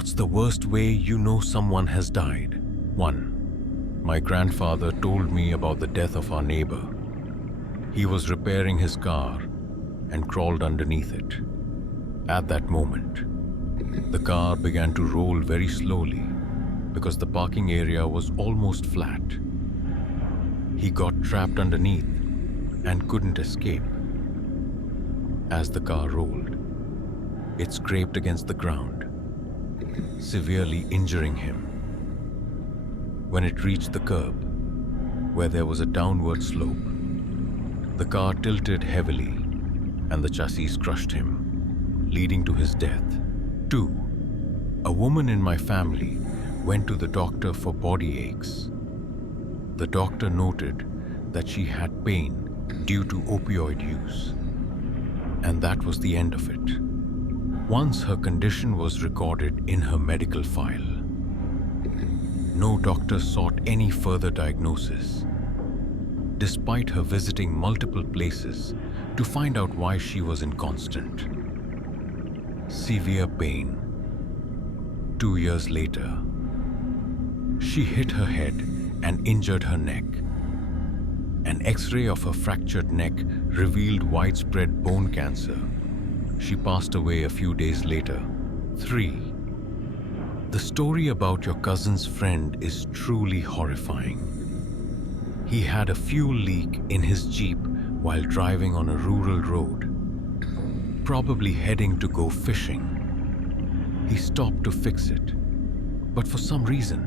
What's the worst way you know someone has died? 1. My grandfather told me about the death of our neighbor. He was repairing his car and crawled underneath it. At that moment, the car began to roll very slowly because the parking area was almost flat. He got trapped underneath and couldn't escape. As the car rolled, it scraped against the ground, severely injuring him. When it reached the curb, where there was a downward slope, the car tilted heavily and the chassis crushed him, leading to his death. 2. A woman in my family went to the doctor for body aches. The doctor noted that she had pain due to opioid use, and that was the end of it. Once her condition was recorded in her medical file, no doctor sought any further diagnosis, despite her visiting multiple places to find out why she was in constant, severe pain. 2 years later, she hit her head and injured her neck. An X-ray of her fractured neck revealed widespread bone cancer. She passed away a few days later. 3. The story about your cousin's friend is truly horrifying. He had a fuel leak in his Jeep while driving on a rural road, probably heading to go fishing. He stopped to fix it, but for some reason,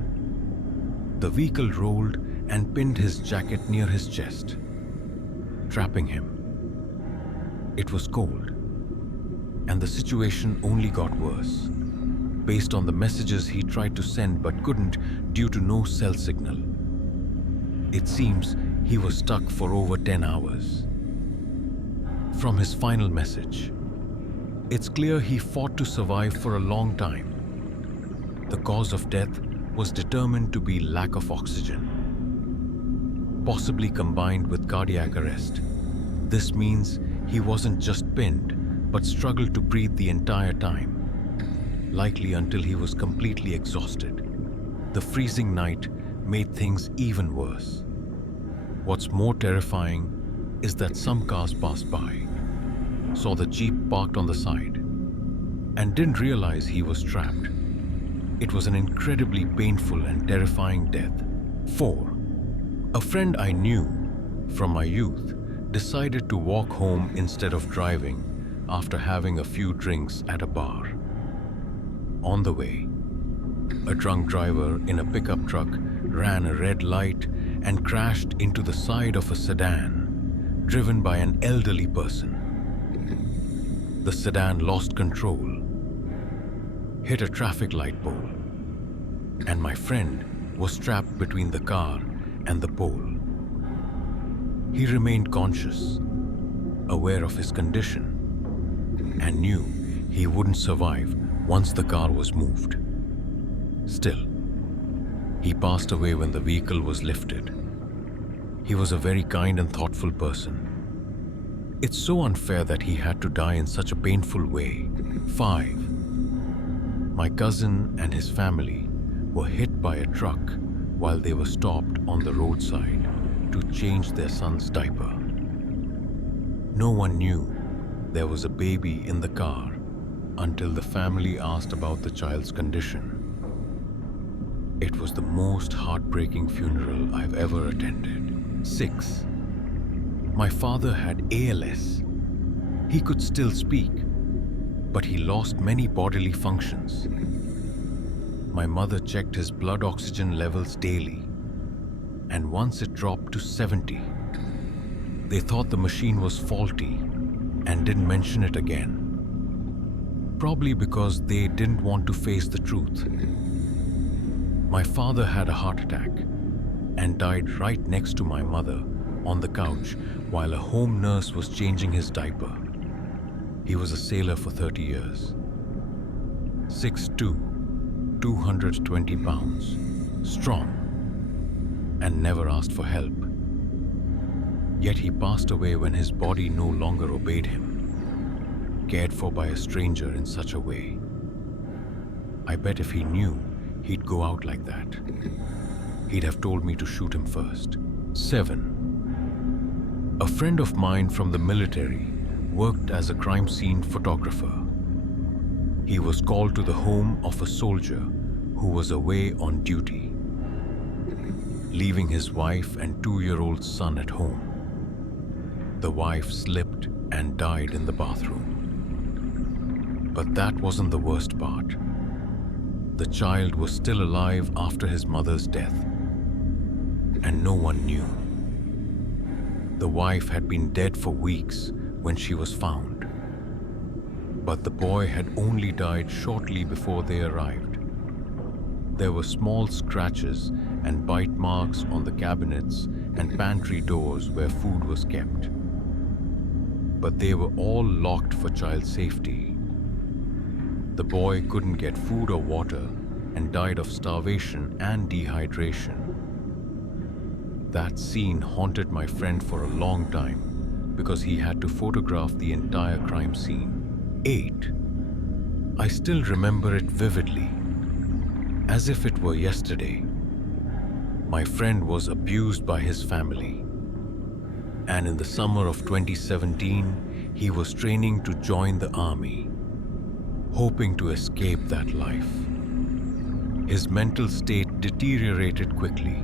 the vehicle rolled and pinned his jacket near his chest, trapping him. It was cold, and the situation only got worse, based on the messages he tried to send but couldn't due to no cell signal. It seems he was stuck for over 10 hours. From his final message, it's clear he fought to survive for a long time. The cause of death was determined to be lack of oxygen, possibly combined with cardiac arrest. This means he wasn't just pinned, but struggled to breathe the entire time, likely until he was completely exhausted. The freezing night made things even worse. What's more terrifying is that some cars passed by, saw the Jeep parked on the side, and didn't realize he was trapped. It was an incredibly painful and terrifying death. 4. A friend I knew from my youth decided to walk home instead of driving after having a few drinks at a bar. On the way, a drunk driver in a pickup truck ran a red light and crashed into the side of a sedan driven by an elderly person. The sedan lost control, hit a traffic light pole, and my friend was trapped between the car and the pole. He remained conscious, aware of his condition, and knew he wouldn't survive once the car was moved. Still, he passed away when the vehicle was lifted. He was a very kind and thoughtful person. It's so unfair that he had to die in such a painful way. 5. My cousin and his family were hit by a truck while they were stopped on the roadside to change their son's diaper. No one knew there was a baby in the car until the family asked about the child's condition. It was the most heartbreaking funeral I've ever attended. 6. My father had ALS. He could still speak, but he lost many bodily functions. My mother checked his blood oxygen levels daily, and once it dropped to 70. They thought the machine was faulty and didn't mention it again, probably because they didn't want to face the truth. My father had a heart attack and died right next to my mother on the couch while a home nurse was changing his diaper. He was a sailor for 30 years. 6'2", 220 pounds, strong, and never asked for help. Yet he passed away when his body no longer obeyed him, cared for by a stranger in such a way. I bet if he knew, he'd go out like that. He'd have told me to shoot him first. 7. A friend of mine from the military worked as a crime scene photographer. He was called to the home of a soldier who was away on duty, leaving his wife and 2-year-old son at home. The wife slipped and died in the bathroom. But that wasn't the worst part. The child was still alive after his mother's death, and no one knew. The wife had been dead for weeks when she was found, but the boy had only died shortly before they arrived. There were small scratches and bite marks on the cabinets and pantry doors where food was kept, but they were all locked for child safety. The boy couldn't get food or water and died of starvation and dehydration. That scene haunted my friend for a long time because he had to photograph the entire crime scene. 8. I still remember it vividly, as if it were yesterday. My friend was abused by his family, and in the summer of 2017, he was training to join the army, hoping to escape that life. His mental state deteriorated quickly.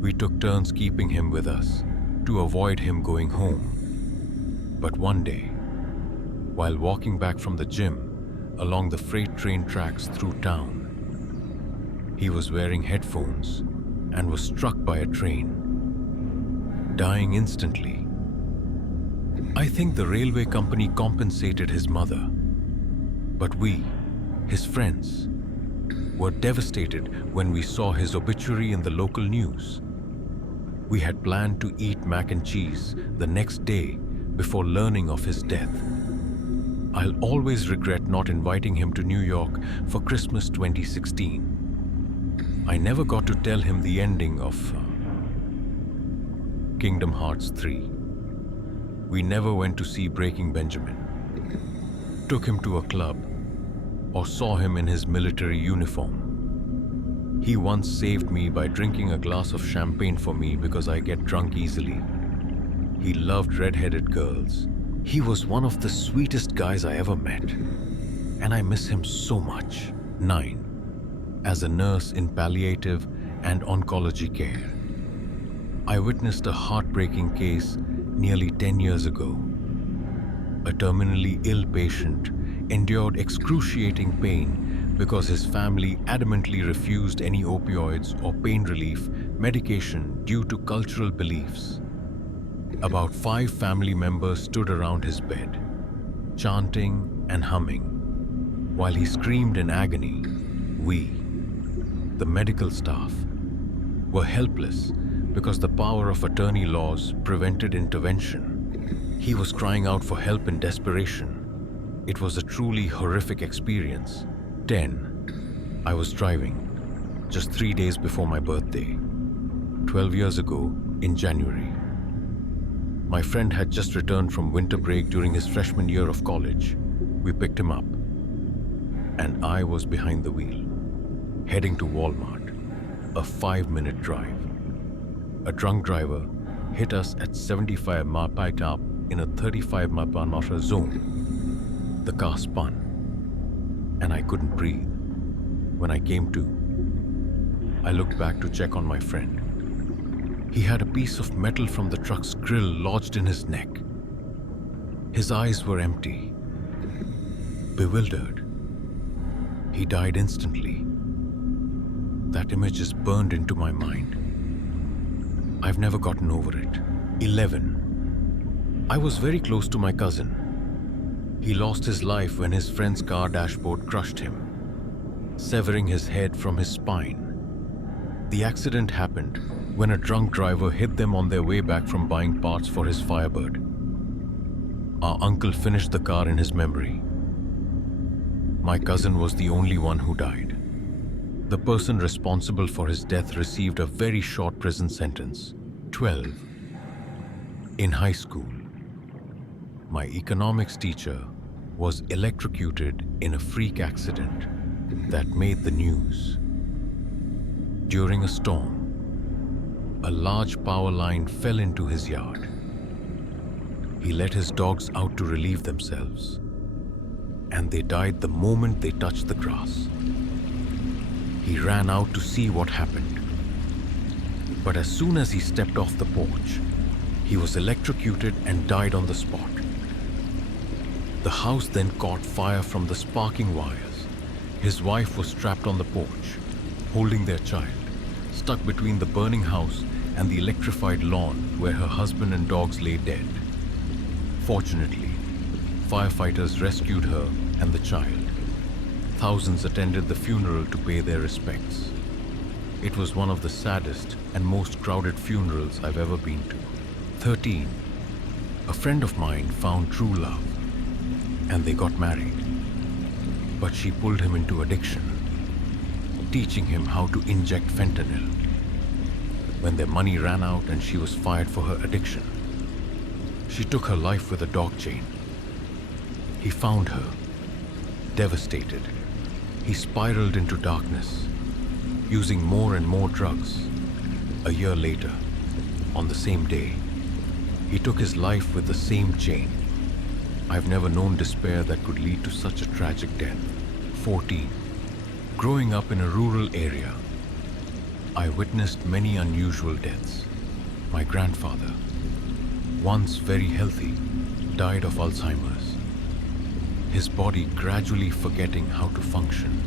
We took turns keeping him with us to avoid him going home. But one day, while walking back from the gym along the freight train tracks through town, he was wearing headphones and was struck by a train, dying instantly. I think the railway company compensated his mother, but we, his friends, were devastated when we saw his obituary in the local news. We had planned to eat mac and cheese the next day before learning of his death. I'll always regret not inviting him to New York for Christmas 2016. I never got to tell him the ending of Kingdom Hearts 3. We never went to see Breaking Benjamin, took him to a club, or saw him in his military uniform. He once saved me by drinking a glass of champagne for me because I get drunk easily. He loved red-headed girls. He was one of the sweetest guys I ever met, and I miss him so much. 9. As a nurse in palliative and oncology care, I witnessed a heartbreaking case nearly 10 years ago. A terminally ill patient endured excruciating pain because his family adamantly refused any opioids or pain relief medication due to cultural beliefs. About 5 family members stood around his bed, chanting and humming, while he screamed in agony. We, the medical staff, were helpless because the power of attorney laws prevented intervention. He was crying out for help in desperation. It was a truly horrific experience. 10. I was driving, just 3 days before my birthday, 12 years ago in January. My friend had just returned from winter break during his freshman year of college. We picked him up, and I was behind the wheel, heading to Walmart, a 5-minute drive. A drunk driver hit us at 75 mph in a 35 mph zone. The car spun, and I couldn't breathe. When I came to, I looked back to check on my friend. He had a piece of metal from the truck's grill lodged in his neck. His eyes were empty, bewildered. He died instantly. That image is burned into my mind. I've never gotten over it. 11. I was very close to my cousin. He lost his life when his friend's car dashboard crushed him, severing his head from his spine. The accident happened when a drunk driver hit them on their way back from buying parts for his Firebird. Our uncle finished the car in his memory. My cousin was the only one who died. The person responsible for his death received a very short prison sentence. 12. In high school, my economics teacher was electrocuted in a freak accident that made the news. During a storm, a large power line fell into his yard. He let his dogs out to relieve themselves, and they died the moment they touched the grass. He ran out to see what happened, but as soon as he stepped off the porch, he was electrocuted and died on the spot. The house then caught fire from the sparking wires. His wife was trapped on the porch, holding their child, stuck between the burning house and the electrified lawn where her husband and dogs lay dead. Fortunately, firefighters rescued her and the child. Thousands attended the funeral to pay their respects. It was one of the saddest and most crowded funerals I've ever been to. 13. A friend of mine found true love, and they got married. But she pulled him into addiction, teaching him how to inject fentanyl. When their money ran out and she was fired for her addiction, she took her life with a dog chain. He found her, devastated. He spiraled into darkness, using more and more drugs. A year later, on the same day, he took his life with the same chain. I've never known despair that could lead to such a tragic death. 14. Growing up in a rural area, I witnessed many unusual deaths. My grandfather, once very healthy, died of Alzheimer's, his body gradually forgetting how to function.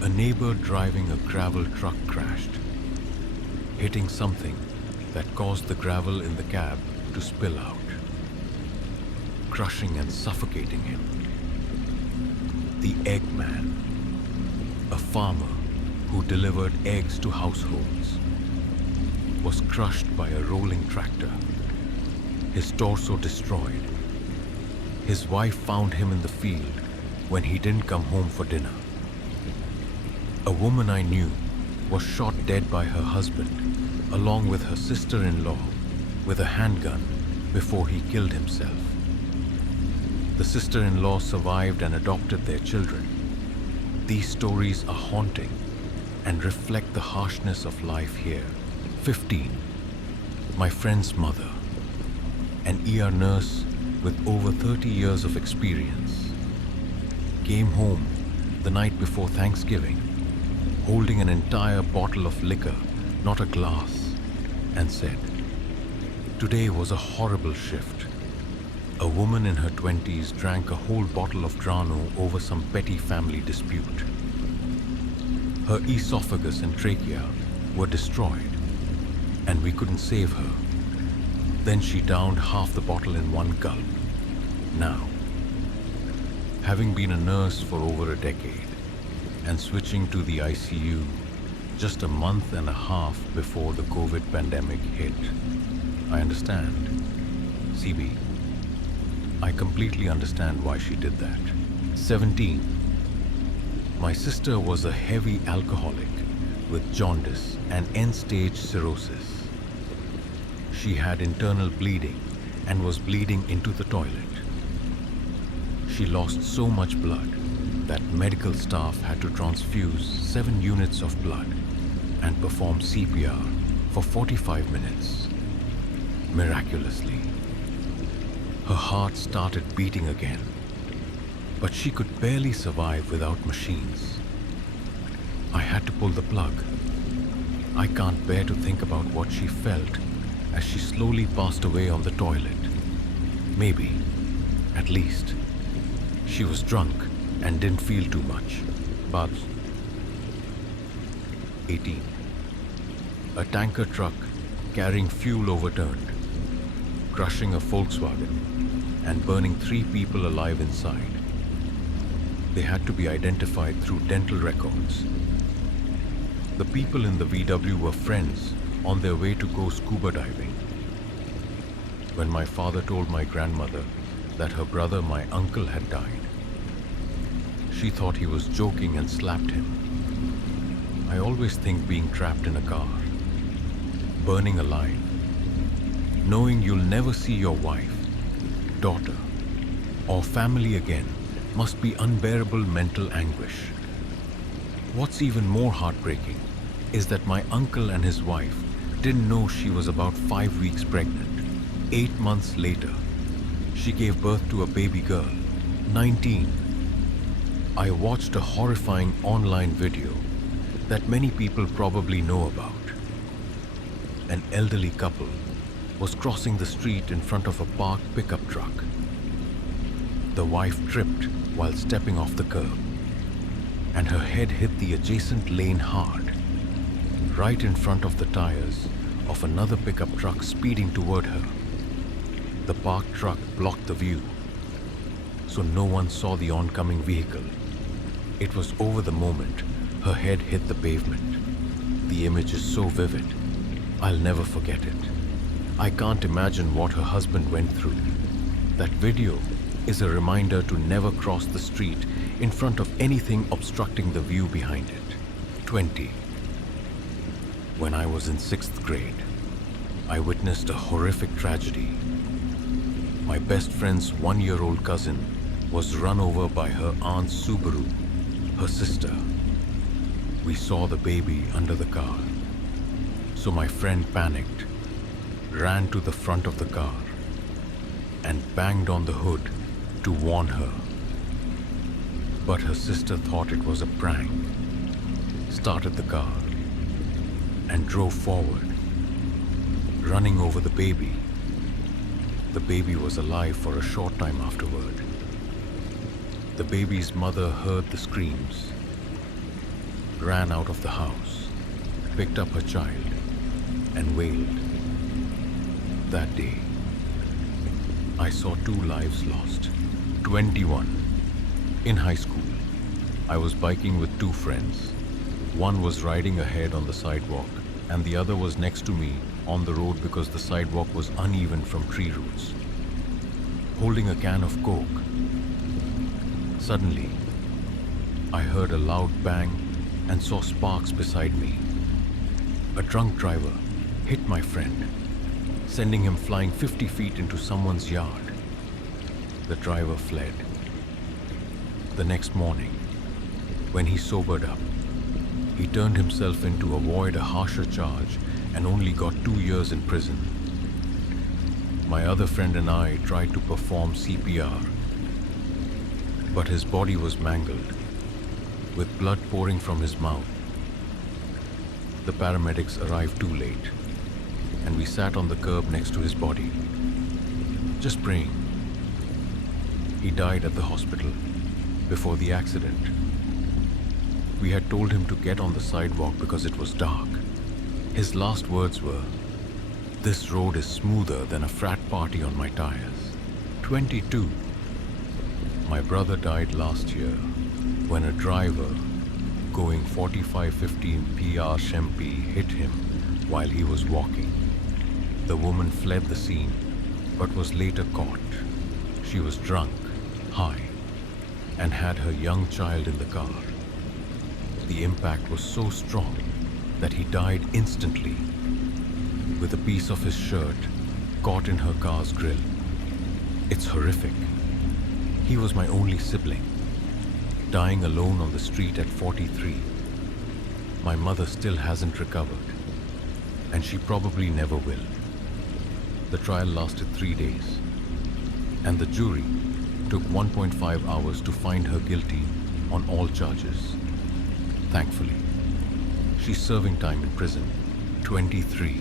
A neighbor driving a gravel truck crashed, hitting something that caused the gravel in the cab to spill out, crushing and suffocating him. The Eggman, a farmer who delivered eggs to households, was crushed by a rolling tractor, his torso destroyed. His wife found him in the field when he didn't come home for dinner. A woman I knew was shot dead by her husband, along with her sister-in-law, with a handgun before he killed himself. The sister-in-law survived and adopted their children. These stories are haunting and reflect the harshness of life here. 15. My friend's mother, an ER nurse with over 30 years of experience, came home the night before Thanksgiving, holding an entire bottle of liquor, not a glass, and said, "Today was a horrible shift. A woman in her 20s drank a whole bottle of Drano over some petty family dispute. Her esophagus and trachea were destroyed, and we couldn't save her. Then she downed half the bottle in one gulp. Now, having been a nurse for over a decade and switching to the ICU just a month and a half before the COVID pandemic hit, I understand. CB, I completely understand why she did that. 17. My sister was a heavy alcoholic with jaundice and end-stage cirrhosis. She had internal bleeding and was bleeding into the toilet. She lost so much blood that medical staff had to transfuse 7 units of blood and perform CPR for 45 minutes. Miraculously, her heart started beating again, but she could barely survive without machines. I had to pull the plug. I can't bear to think about what she felt as she slowly passed away on the toilet. Maybe, at least, she was drunk and didn't feel too much. Babs. 18. A tanker truck carrying fuel overturned, crushing a Volkswagen and burning 3 people alive inside. They had to be identified through dental records. The people in the VW were friends on their way to go scuba diving. When my father told my grandmother that her brother, my uncle, had died, she thought he was joking and slapped him. I always think being trapped in a car, burning alive, knowing you'll never see your wife, daughter, or family again must be unbearable mental anguish. What's even more heartbreaking is that my uncle and his wife didn't know she was about 5 weeks pregnant. 8 months later, she gave birth to a baby girl, 19. I watched a horrifying online video that many people probably know about. An elderly couple was crossing the street in front of a parked pickup truck. The wife tripped while stepping off the curb, and her head hit the adjacent lane hard, right in front of the tires of another pickup truck speeding toward her. The parked truck blocked the view, so no one saw the oncoming vehicle. It was over the moment her head hit the pavement. The image is so vivid, I'll never forget it. I can't imagine what her husband went through. That video is a reminder to never cross the street in front of anything obstructing the view behind it. 20. When I was in 6th grade, I witnessed a horrific tragedy. My best friend's 1-year-old cousin was run over by her aunt's Subaru, her sister. We saw the baby under the car, so my friend panicked, ran to the front of the car, and banged on the hood to warn her. But her sister thought it was a prank, started the car, and drove forward, running over the baby. The baby was alive for a short time afterward. The baby's mother heard the screams, ran out of the house, picked up her child, and wailed. That day, I saw 2 lives lost. 21. In high school, I was biking with 2 friends. One was riding ahead on the sidewalk, and the other was next to me on the road because the sidewalk was uneven from tree roots, holding a can of Coke. Suddenly, I heard a loud bang and saw sparks beside me. A drunk driver hit my friend, sending him flying 50 feet into someone's yard. The driver fled. The next morning, when he sobered up, he turned himself in to avoid a harsher charge and only got 2 years in prison. My other friend and I tried to perform CPR, but his body was mangled, with blood pouring from his mouth. The paramedics arrived too late, and we sat on the curb next to his body, just praying. He died at the hospital before the accident. We had told him to get on the sidewalk because it was dark. His last words were, "This road is smoother than a frat party on my tires." 22. My brother died last year when a driver going 45-15 PR Shempi hit him while he was walking. The woman fled the scene but was later caught. She was drunk, high, and had her young child in the car. The impact was so strong that he died instantly, with a piece of his shirt caught in her car's grill. It's horrific. He was my only sibling, dying alone on the street at 43. My mother still hasn't recovered, and she probably never will. The trial lasted 3 days, and the jury took 1.5 hours to find her guilty on all charges. Thankfully, she's serving time in prison. 23.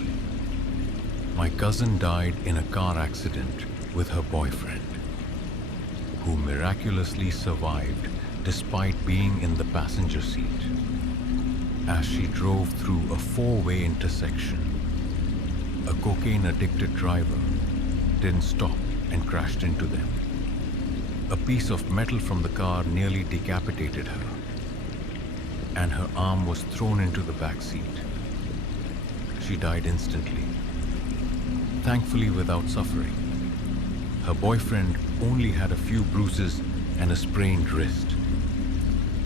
My cousin died in a car accident with her boyfriend, who miraculously survived despite being in the passenger seat. As she drove through a 4-way intersection, a cocaine-addicted driver didn't stop and crashed into them. A piece of metal from the car nearly decapitated her, and her arm was thrown into the back seat. She died instantly, thankfully without suffering. Her boyfriend only had a few bruises and a sprained wrist,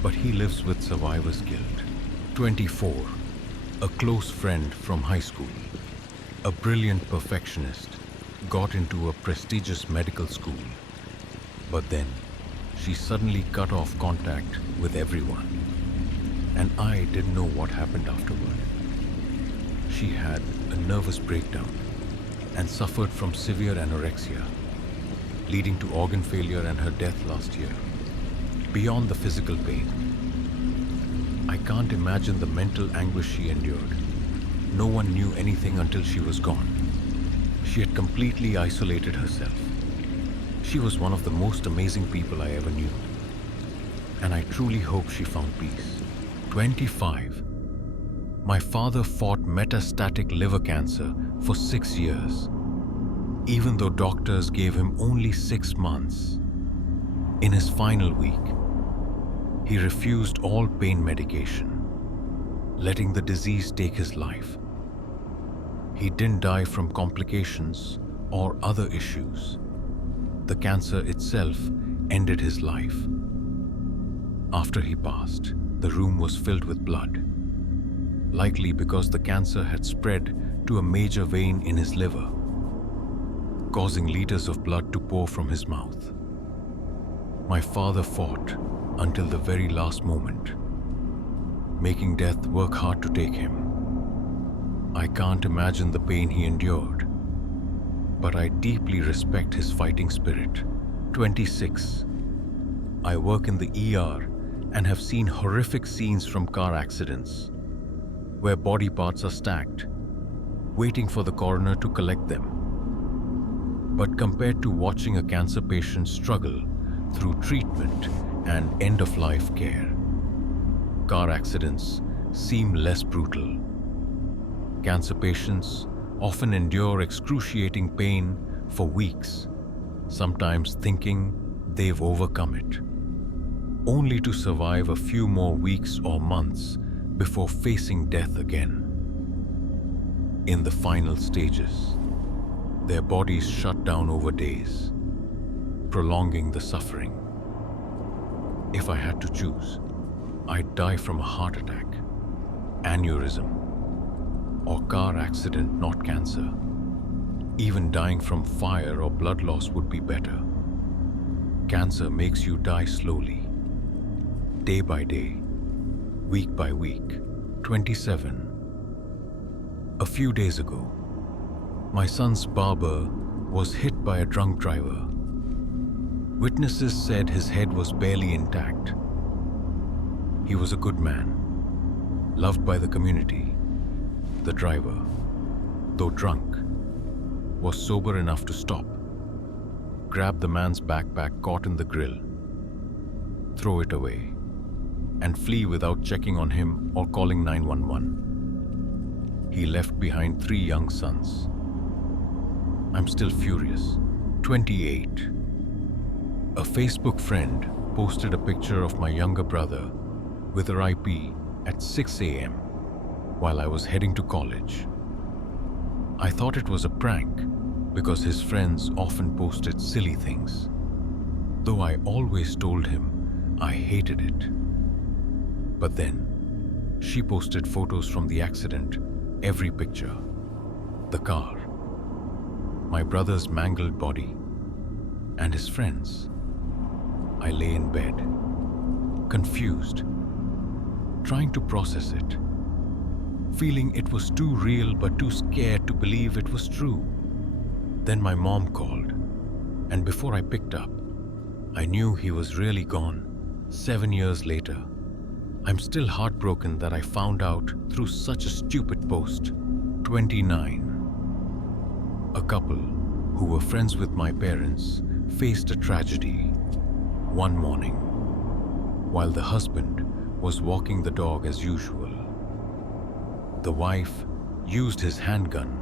but he lives with survivor's guilt. 24. A close friend from high school, a brilliant perfectionist, got into a prestigious medical school. But then, she suddenly cut off contact with everyone, and I didn't know what happened afterward. She had a nervous breakdown and suffered from severe anorexia, leading to organ failure and her death last year. Beyond the physical pain, I can't imagine the mental anguish she endured. No one knew anything until she was gone. She had completely isolated herself. She was one of the most amazing people I ever knew, and I truly hope she found peace. 25. My father fought metastatic liver cancer for 6 years, even though doctors gave him only 6 months. In his final week, he refused all pain medication, letting the disease take his life. He didn't die from complications or other issues. The cancer itself ended his life. After he passed, the room was filled with blood, likely because the cancer had spread to a major vein in his liver, causing liters of blood to pour from his mouth. My father fought until the very last moment, making death work hard to take him. I can't imagine the pain he endured, but I deeply respect his fighting spirit. 26. I work in the ER and have seen horrific scenes from car accidents, where body parts are stacked, waiting for the coroner to collect them. But compared to watching a cancer patient struggle through treatment and end-of-life care, car accidents seem less brutal. Cancer patients often endure excruciating pain for weeks, sometimes thinking they've overcome it, only to survive a few more weeks or months before facing death again. In the final stages, their bodies shut down over days, prolonging the suffering. If I had to choose, I'd die from a heart attack, aneurysm, or car accident, not cancer. Even dying from fire or blood loss would be better. Cancer makes you die slowly, day by day, week by week. 27. A few days ago, my son's barber was hit by a drunk driver. Witnesses said his head was barely intact. He was a good man, loved by the community. The driver, though drunk, was sober enough to stop, grab the man's backpack caught in the grill, throw it away, and flee without checking on him or calling 911. He left behind 3 young sons. I'm still furious. 28. A Facebook friend posted a picture of my younger brother with a RIP at 6 a.m. while I was heading to college. I thought it was a prank because his friends often posted silly things, though I always told him I hated it. But then, she posted photos from the accident, every picture, the car, my brother's mangled body, and his friends. I lay in bed, confused, trying to process it, feeling it was too real but too scared to believe it was true. Then my mom called, and before I picked up, I knew he was really gone 7 years later. I'm still heartbroken that I found out through such a stupid post. 29. A couple who were friends with my parents faced a tragedy. One morning, while the husband was walking the dog as usual, the wife used his handgun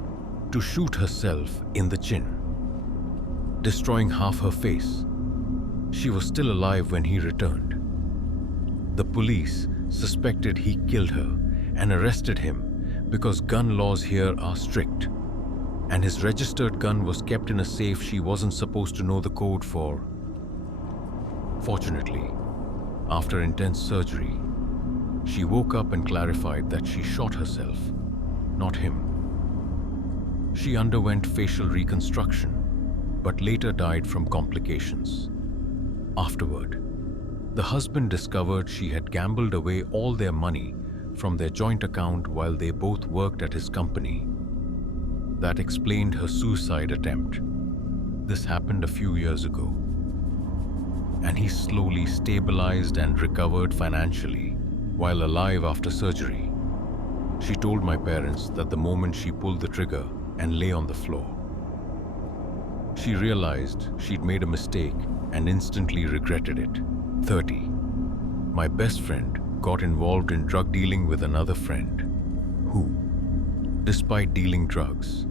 to shoot herself in the chin, destroying half her face. She was still alive when he returned. The police suspected he killed her and arrested him because gun laws here are strict, and his registered gun was kept in a safe she wasn't supposed to know the code for. Fortunately, after intense surgery, she woke up and clarified that she shot herself, not him. She underwent facial reconstruction, but later died from complications. Afterward, the husband discovered she had gambled away all their money from their joint account while they both worked at his company. That explained her suicide attempt. This happened a few years ago, and he slowly stabilized and recovered financially while alive after surgery. She told my parents that the moment she pulled the trigger and lay on the floor, she realized she'd made a mistake and instantly regretted it. 30. My best friend got involved in drug dealing with another friend who, despite dealing drugs,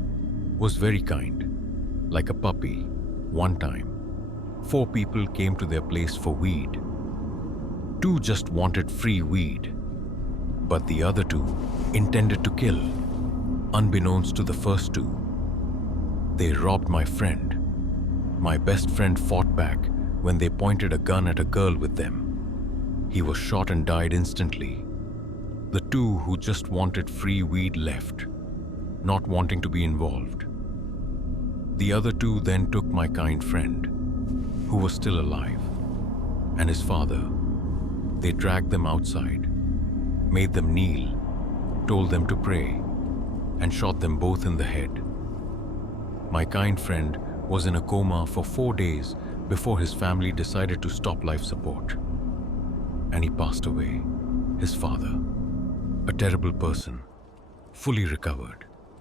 was very kind, like a puppy. One time, 4 people came to their place for weed. 2 just wanted free weed, but the other 2 intended to kill. Unbeknownst to the first 2, they robbed my friend. My best friend fought back when they pointed a gun at a girl with them. He was shot and died instantly. The 2 who just wanted free weed left, not wanting to be involved. The other 2 then took my kind friend, who was still alive, and his father. They dragged them outside, made them kneel, told them to pray, and shot them both in the head. My kind friend was in a coma for 4 days before his family decided to stop life support. And he passed away, his father, a terrible person, fully recovered.